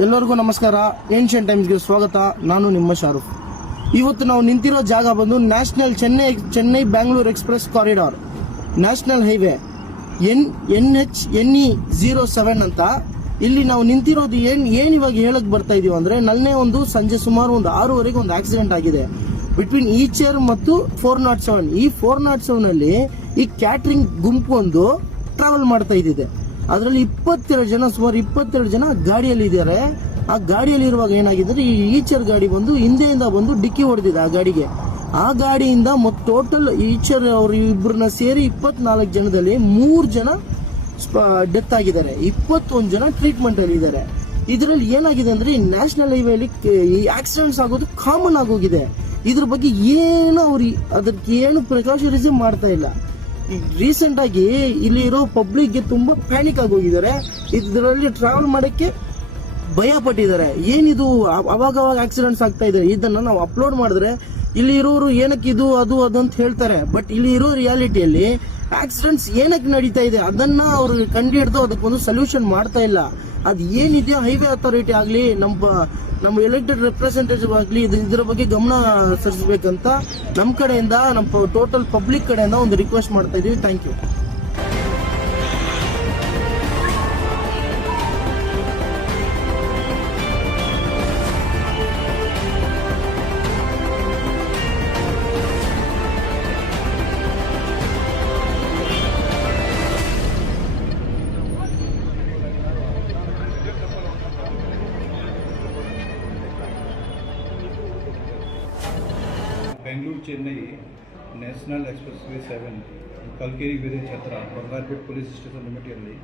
ಎಲ್ಲರಿಗೂ ನಮಸ್ಕಾರ. ಏನ್ಷಿಯಂಟ್ ಟೈಮ್ಸ್ಗೆ ಸ್ವಾಗತ. ನಾನು ನಿಮ್ಮ ಶಾರುಖ್. ಇವತ್ತು ನಾವು ನಿಂತಿರೋ ಜಾಗ ಬಂದು national Chennai Bangalore express corridor, national highway NH-NE07 ಅಂತ. ಇಲ್ಲಿ ನಾವು ನಿಂತಿರೋದು ಏನ್ ಇವಾಗ ಹೇಳಕ್ ಬರ್ತಾ ಇದೀವಿ ಅಂದ್ರೆ, ನನ್ನೇ ಸಂಜೆ ಸುಮಾರು 6:30 ಒಂದು ಆಕ್ಸಿಡೆಂಟ್ ಆಗಿದೆ ಬಿಟ್ವೀನ್ ಈಚರ್ ಮತ್ತು 407. ಈ 407 ಅಲ್ಲಿ ಈ ಕ್ಯಾಟ್ರಿಂಗ್ ಗುಂಪು ಒಂದು ಟ್ರಾವೆಲ್ ಮಾಡ್ತಾ ಇದ್ದಿದೆ. ಅದರಲ್ಲಿ 22 ಜನ, ಸುಮಾರು 22 ಜನ ಗಾಡಿಯಲ್ಲಿ ಇದ್ದಾರೆ. ಆ ಗಾಡಿಯಲ್ಲಿ ಇರುವಾಗ ಏನಾಗಿದೆ, ಈ ಈಚರ್ ಗಾಡಿ ಹಿಂದೆಯಿಂದ ಬಂದು ಡಿಕ್ಕಿ ಹೊಡೆದಿದೆ ಆ ಗಾಡಿಗೆ. ಆ ಗಾಡಿಯಿಂದ ಟೋಟಲ್ ಈಚರ್ ಅವರು ಇಬ್ಬರನ್ನ ಸೇರಿ 24 ಜನದಲ್ಲಿ 3 ಜನ ಡೆತ್ ಆಗಿದ್ದಾರೆ, 21 ಜನ ಟ್ರೀಟ್ಮೆಂಟ್ ಅಲ್ಲಿ ಇದ್ದಾರೆ. ಇದರಲ್ಲಿ ಏನಾಗಿದೆ ಅಂದ್ರೆ, ಈ ನ್ಯಾಷನಲ್ ಹೈವೇಲಿ ಈ ಆಕ್ಸಿಡೆಂಟ್ಸ್ ಆಗೋದು ಕಾಮನ್ ಆಗೋಗಿದೆ. ಇದ್ರ ಬಗ್ಗೆ ಅದಕ್ಕೆ ಏನು ಪ್ರಿಕಾಷನರೀಸ್ ಮಾಡ್ತಾ ಇಲ್ಲ. ರೀಸೆಂಟ್ ಆಗಿ ಇಲ್ಲಿ ಇರೋ ಪಬ್ಲಿಕ್ ಗೆ ತುಂಬಾ ಪ್ಯಾನಿಕ್ ಆಗೋಗಿದ್ದಾರೆ. ಇದರಲ್ಲಿ ಟ್ರಾವೆಲ್ ಮಾಡಕ್ಕೆ ಭಯ ಪಟ್ಟಿದ್ದಾರೆ. ಏನಿದು ಅವಾಗ ಆಕ್ಸಿಡೆಂಟ್ಸ್ ಆಗ್ತಾ ಇದೆ, ಇದನ್ನ ನಾವು ಅಪ್ಲೋಡ್ ಮಾಡಿದ್ರೆ ಇಲ್ಲಿ ಇರೋರು ಏನಕ್ಕೆ ಇದು ಅದು ಅಂತ ಹೇಳ್ತಾರೆ. ಬಟ್ ಇಲ್ಲಿ ಇರೋ ರಿಯಾಲಿಟಿಯಲ್ಲಿ ಆಕ್ಸಿಡೆಂಟ್ಸ್ ಏನಕ್ಕೆ ನಡೀತಾ ಇದೆ ಅದನ್ನ ಅವರು ಕಂಡು ಹಿಡಿದು ಅದಕ್ಕೊಂದು ಸೊಲ್ಯೂಷನ್ ಮಾಡ್ತಾ ಇಲ್ಲ. ಅದ್ ಏನಿದೆಯೋ ಹೈವೇ ಅಥಾರಿಟಿ ಆಗ್ಲಿ, ನಮ್ಮ ಎಲೆಕ್ಟೆಡ್ ರೆಪ್ರೆಸೆಂಟೇಟಿವ್ ಆಗ್ಲಿ ಇದರ ಬಗ್ಗೆ ಗಮನ ಹರಿಸಬೇಕಂತ ನಮ್ಮ ಕಡೆಯಿಂದ, ನಮ್ಮ ಟೋಟಲ್ ಪಬ್ಲಿಕ್ ಕಡೆಯಿಂದ ಒಂದು ರಿಕ್ವೆಸ್ಟ್ ಮಾಡ್ತಾ ಇದೀವಿ. Thank you. Bengaluru Chennai national expressway 7 Kalkeri village ಹತ್ರ ಬಂಗಾರಪೇಟ್ ಪೊಲೀಸ್ ಸ್ಟೇಷನ್ ಲಿಮಿಟಿಯಲ್ಲಿ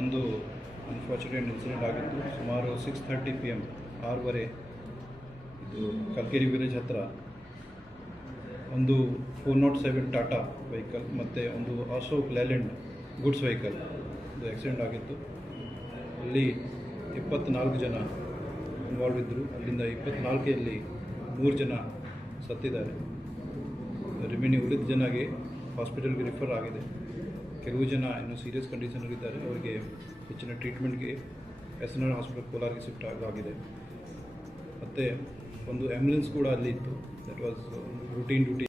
ಒಂದು ಅನ್ಫಾರ್ಚುನೇಟ್ ಇನ್ಸಿಡೆಂಟ್ ಆಗಿತ್ತು. ಸುಮಾರು 6:30 PM, 6:15 ಇದು ಕಲ್ಕೇರಿ ವಿಲೇಜ್ ಹತ್ರ ಒಂದು 407 ಟಾಟಾ ವೆಹಿಕಲ್ ಮತ್ತು ಒಂದು ಅಶೋಕ್ ಲೇಲ್ಯಾಂಡ್ ಗುಡ್ಸ್ ವೆಹಿಕಲ್ ಇದು ಆಕ್ಸಿಡೆಂಟ್ ಆಗಿತ್ತು. ಅಲ್ಲಿ 24 ಜನ ಇನ್ವಾಲ್ವ್ ಇದ್ದರು. ಅಲ್ಲಿಂದ 24ರಲ್ಲಿ 3 ಜನ ಸತ್ತಿದ್ದಾರೆ. ರಿಮೈನಿಂಗ್ ಉಳಿದ ಜನಗೆ ಹಾಸ್ಪಿಟಲ್ಗೆ ರಿಫರ್ ಆಗಿದೆ. ಕೆಲವು ಜನ ಇನ್ನೂ ಸೀರಿಯಸ್ ಕಂಡೀಷನಲ್ಲಿದ್ದಾರೆ. ಅವರಿಗೆ ಹೆಚ್ಚಿನ ಟ್ರೀಟ್ಮೆಂಟ್ಗೆ SNR ಹಾಸ್ಪಿಟಲ್ ಕೋಲಾರ್ಗೆ ಶಿಫ್ಟ್ ಆಗಿದೆ. ಮತ್ತು ಒಂದು ಆ್ಯಂಬುಲೆನ್ಸ್ ಕೂಡ ಅಲ್ಲಿ ಇತ್ತು. That was routine duty.